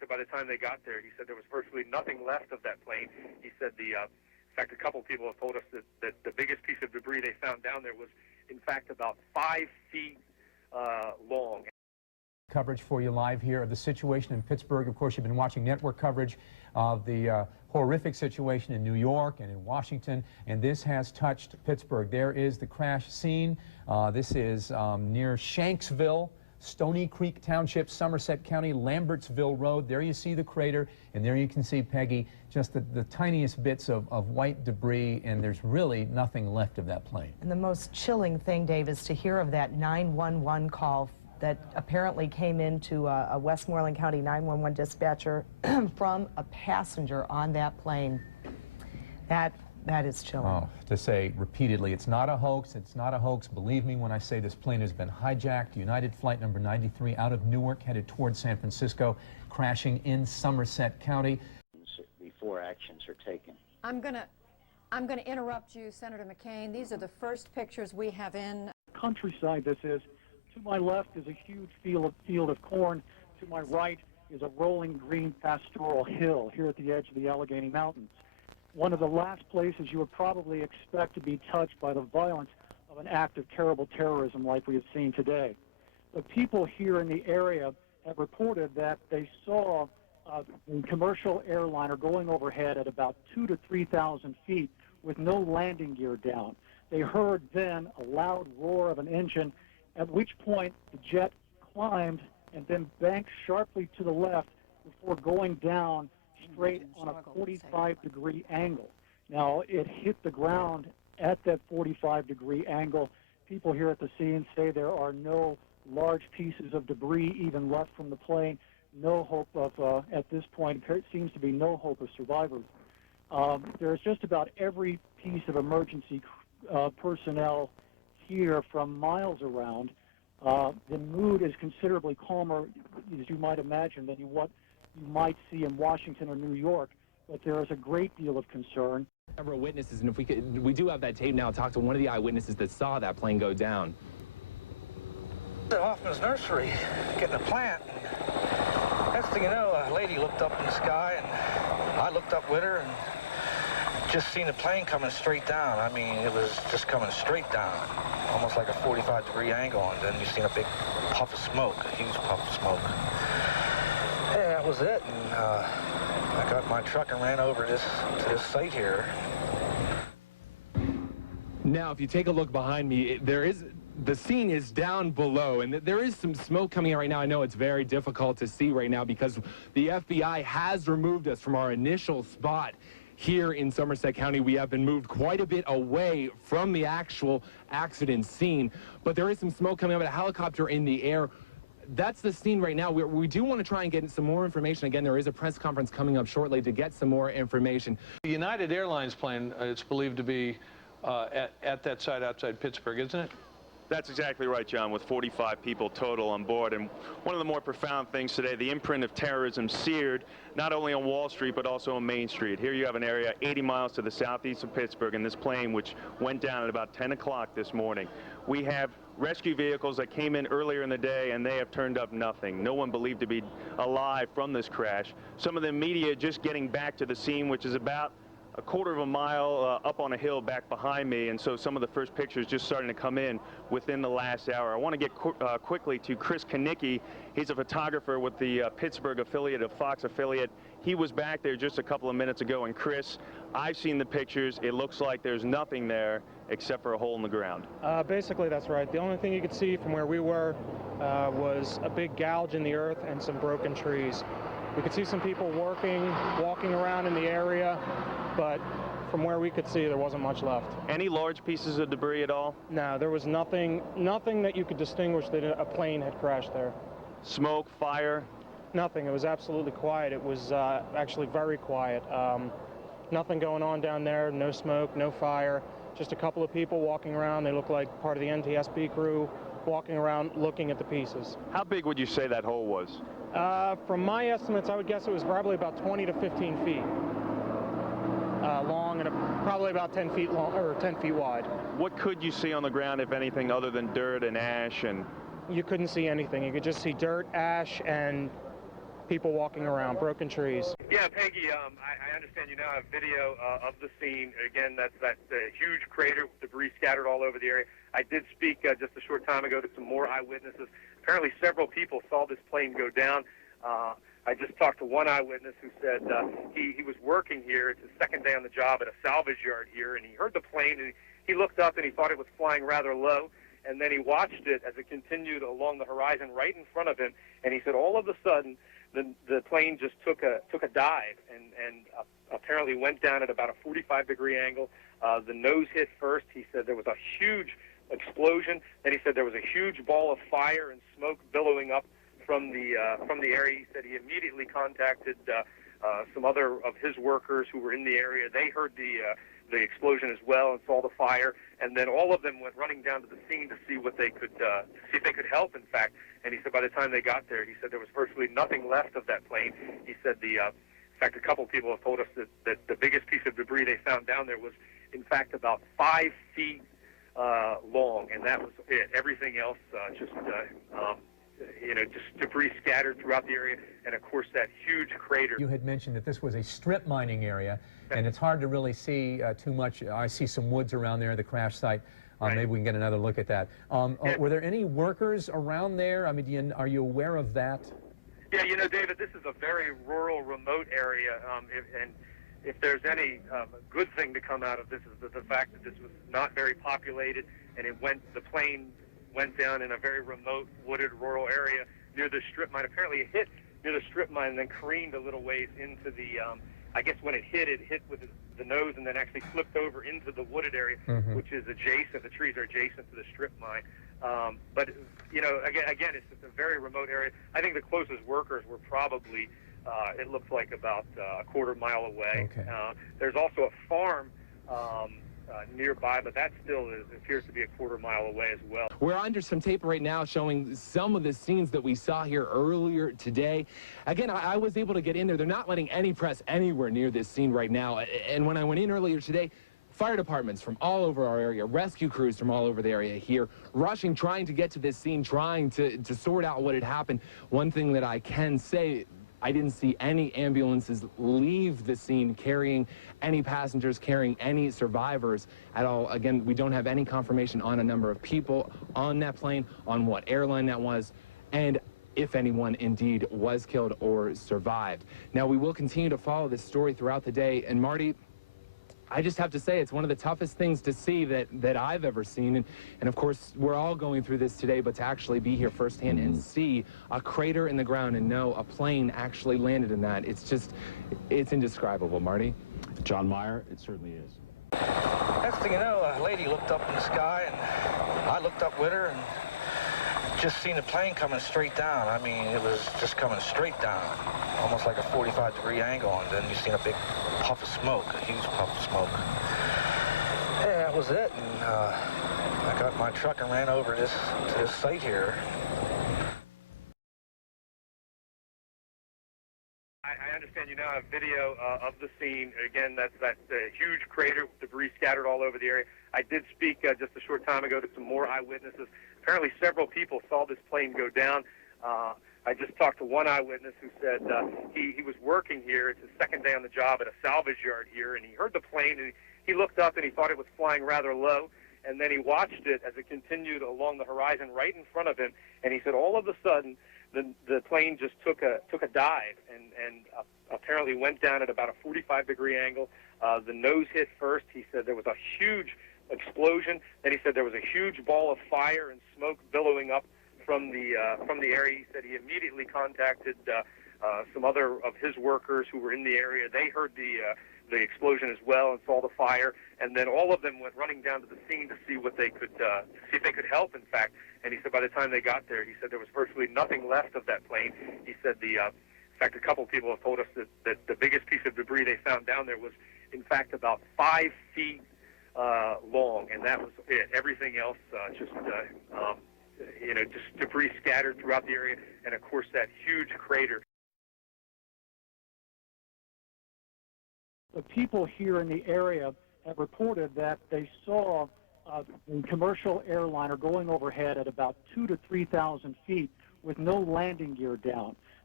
said by the time they got there, he said there was virtually nothing left of that plane. He said in fact, a couple of people have told us that the biggest piece of debris they found down there was, in fact, about 5 feet long. Coverage for you live here of the situation in Pittsburgh. Of course, you've been watching network coverage of the horrific situation in New York and in Washington, and this has touched Pittsburgh. There is the crash scene. This is near Shanksville, Stony Creek Township, Somerset County, Lambertsville Road. There you see the crater, and there you can see, Peggy, just the tiniest bits of white debris, and there's really nothing left of that plane. And the most chilling thing, Dave, is to hear of that 911 call that apparently came into a Westmoreland County 911 dispatcher from a passenger on that plane. That is chilling. Oh, to say repeatedly, it's not a hoax, it's not a hoax. Believe me when I say this plane has been hijacked. United Flight number 93 out of Newark headed toward San Francisco, crashing in Somerset County. Before actions are taken. I'm gonna interrupt you, Senator McCain. These are the first pictures we have in. Countryside this is. To my left is a huge field of corn. To my right is a rolling green pastoral hill here at the edge of the Allegheny Mountains. One of the last places you would probably expect to be touched by the violence of an act of terrible terrorism like we have seen today. The people here in the area have reported that they saw a commercial airliner going overhead at about 2,000 to 3,000 feet with no landing gear down. They heard then a loud roar of an engine, at which point the jet climbed and then banked sharply to the left before going down straight on a 45-degree angle. Now, it hit the ground at that 45-degree angle. People here at the scene say there are no large pieces of debris even left from the plane. No hope of, at this point, there seems to be no hope of survivors. There's just about every piece of emergency personnel here from miles around. The mood is considerably calmer, as you might imagine, than what you might see in Washington or New York, but there is a great deal of concern. Several witnesses, and if we do have that tape now, talk to one of the eyewitnesses that saw that plane go down. The Hoffman's nursery, getting a plant. Next thing you know, a lady looked up in the sky, and I looked up with her, and just seen the plane coming straight down. I mean, it was just coming straight down, almost like a 45-degree angle, and then you seen a big puff of smoke, a huge puff of smoke. Yeah, that was it, and I got my truck and ran over to this site here. Now, if you take a look behind me, the scene is down below, and there is some smoke coming out right now. I know it's very difficult to see right now because the FBI has removed us from our initial spot here in Somerset County. We have been moved quite a bit away from the actual accident scene, but there is some smoke coming out of a helicopter in the air. That's the scene right now. We do want to try and get some more information. Again, there is a press conference coming up shortly to get some more information. The United Airlines plane, it's believed to be at that site outside Pittsburgh, isn't it? That's exactly right, John, with 45 people total on board. And one of the more profound things today, the imprint of terrorism seared not only on Wall Street, but also on Main Street. Here you have an area 80 miles to the southeast of Pittsburgh, and this plane, which went down at about 10 o'clock this morning. We have rescue vehicles that came in earlier in the day, and they have turned up nothing. No one believed to be alive from this crash. Some of the media just getting back to the scene, which is about a quarter of a mile up on a hill back behind me, and so some of the first pictures just starting to come in within the last hour. I want to get quickly to Chris Kanicki. He's a photographer with the Pittsburgh affiliate of Fox affiliate. He was back there just a couple of minutes ago, and Chris, I've seen the pictures. It looks like there's nothing there except for a hole in the ground. Basically, that's right. The only thing you could see from where we were was a big gouge in the earth and some broken trees. We could see some people walking around in the area, but from where we could see, there wasn't much left. Any large pieces of debris at all? No, there was nothing that you could distinguish that a plane had crashed there. Smoke, fire? Nothing. It was absolutely quiet. It was actually very quiet. Nothing going on down there, no smoke, no fire, just a couple of people walking around. They look like part of the NTSB crew walking around looking at the pieces. How big would you say that hole was? From my estimates, I would guess it was probably about 20 to 15 feet long and probably about 10 feet long or 10 feet wide. What could you see on the ground, if anything, other than dirt and ash? And you couldn't see anything. You could just see dirt, ash, and people walking around, broken trees. Yeah, Peggy, I understand you now have video of the scene. Again, that's huge crater with debris scattered all over the area. I did speak just a short time ago to some more eyewitnesses. Apparently several people saw this plane go down. I just talked to one eyewitness who said he was working here. It's his second day on the job at a salvage yard here, and he heard the plane, and he looked up and he thought it was flying rather low, and then he watched it as it continued along the horizon right in front of him, and he said all of a sudden the plane just took a dive and apparently went down at about a 45-degree angle. The nose hit first. He said there was a huge explosion. Then he said there was a huge ball of fire and smoke billowing up from the area. He said he immediately contacted some other of his workers who were in the area. They heard the explosion as well and saw the fire, and then all of them went running down to the scene to see what they could see if they could help. In fact, and he said by the time they got there, he said there was virtually nothing left of that plane. He said in fact, a couple people have told us that the biggest piece of debris they found down there was in fact about 5 feet long, and that was it. Everything else just debris scattered throughout the area, and of course that huge crater. You had mentioned that this was a strip mining area, and it's hard to really see too much. I see some woods around there, the crash site. Right. Maybe we can get another look at that. Yeah. Were there any workers around there? I mean, are you aware of that? Yeah, you know, David, this is a very rural, remote area, and if there's any good thing to come out of this is the fact that this was not very populated, and the plane went down in a very remote, wooded, rural area near the strip mine. Apparently it hit near the strip mine and then careened a little ways into the, I guess when it hit with the nose and then actually flipped over into the wooded area, which is adjacent. The trees are adjacent to the strip mine. But, you know, again, it's just a very remote area. I think the closest workers were probably, it looks like about a quarter mile away. Okay. There's also a farm nearby, but that still appears to be a quarter mile away as well. We're under some tape right now showing some of the scenes that we saw here earlier today. Again, I was able to get in there. They're not letting any press anywhere near this scene right now. And when I went in earlier today, fire departments from all over our area, rescue crews from all over the area here, rushing, trying to get to this scene, trying to sort out what had happened. One thing that I can say, I didn't see any ambulances leave the scene carrying any passengers, carrying any survivors at all. Again, we don't have any confirmation on a number of people on that plane, on what airline that was, and if anyone indeed was killed or survived. Now, we will continue to follow this story throughout the day, and Marty, I just have to say it's one of the toughest things to see that I've ever seen. And of course, we're all going through this today, but to actually be here firsthand and see a crater in the ground and know a plane actually landed in that, it's indescribable, Marty. John Meyer, it certainly is. Next thing you know, a lady looked up in the sky, and I looked up with her, and just seen the plane coming straight down. I mean, it was just coming straight down, almost like a 45-degree angle, and then you seen a big puff of smoke, a huge puff of smoke. Yeah, that was it, and I got my truck and ran over to this site here. I understand you now have video of the scene. Again, that's huge crater with debris scattered all over the area. I did speak just a short time ago to some more eyewitnesses. Apparently several people saw this plane go down. I just talked to one eyewitness who said he was working here. It's his second day on the job at a salvage yard here, and he heard the plane, and he looked up and he thought it was flying rather low, and then he watched it as it continued along the horizon right in front of him, and he said all of a sudden the plane just took a dive and apparently went down at about a 45-degree angle. The nose hit first. He said there was a huge explosion. Then he said there was a huge ball of fire and smoke billowing up from the area. He said he immediately contacted some other of his workers who were in the area. They heard the explosion as well and saw the fire, and then all of them went running down to the scene to see what they could see if they could help. In fact, and he said by the time they got there, he said there was virtually nothing left of that plane. He said in fact, a couple people have told us that the biggest piece of debris they found down there was in fact about 5 feet long, and that was it. Everything else just debris scattered throughout the area, and of course that huge crater. The people here in the area have reported that they saw a commercial airliner going overhead at about 2,000 to 3,000 feet with no landing gear down.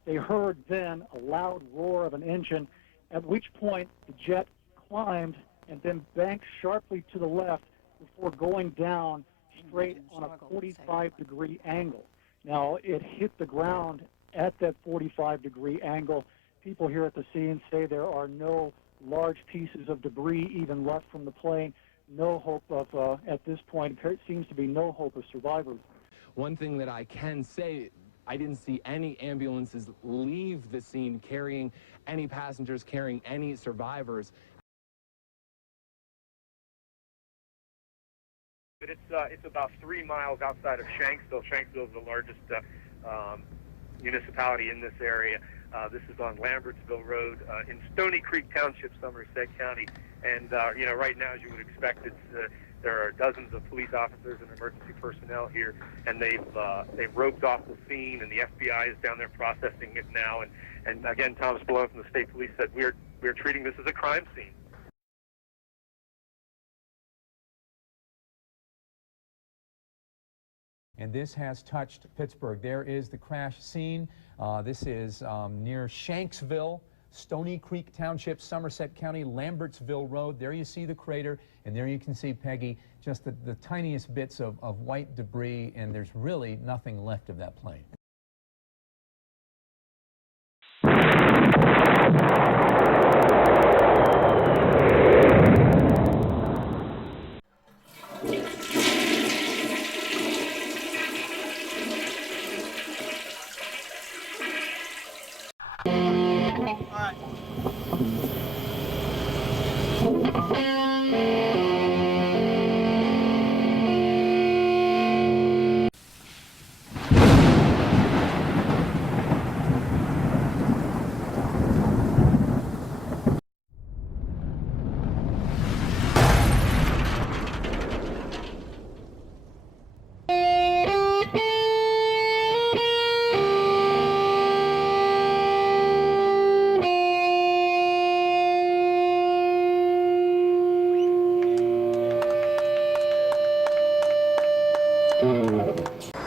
They heard then a loud roar of an engine, at which point the jet climbed and then banked sharply to the left before going down straight on a 45-degree angle. Now, it hit the ground at that 45-degree angle. People here at the scene say there are no large pieces of debris even left from the plane. No hope of, at this point, there seems to be no hope of survivors. One thing that I can say, I didn't see any ambulances leave the scene carrying any passengers, carrying any survivors. But it's about 3 miles outside of Shanksville. Shanksville is the largest municipality in this area. This is on Lambertsville Road in Stony Creek Township, Somerset County. And you know, right now, as you would expect, there are dozens of police officers and emergency personnel here, and they've roped off the scene, and the FBI is down there processing it now. And again, Thomas Malone from the state police said we're treating this as a crime scene. And this has touched Pittsburgh. There is the crash scene. This is near Shanksville, Stony Creek Township, Somerset County, Lambertsville Road. There you see the crater, and there you can see, Peggy, just the tiniest bits of white debris, and there's really nothing left of that plane.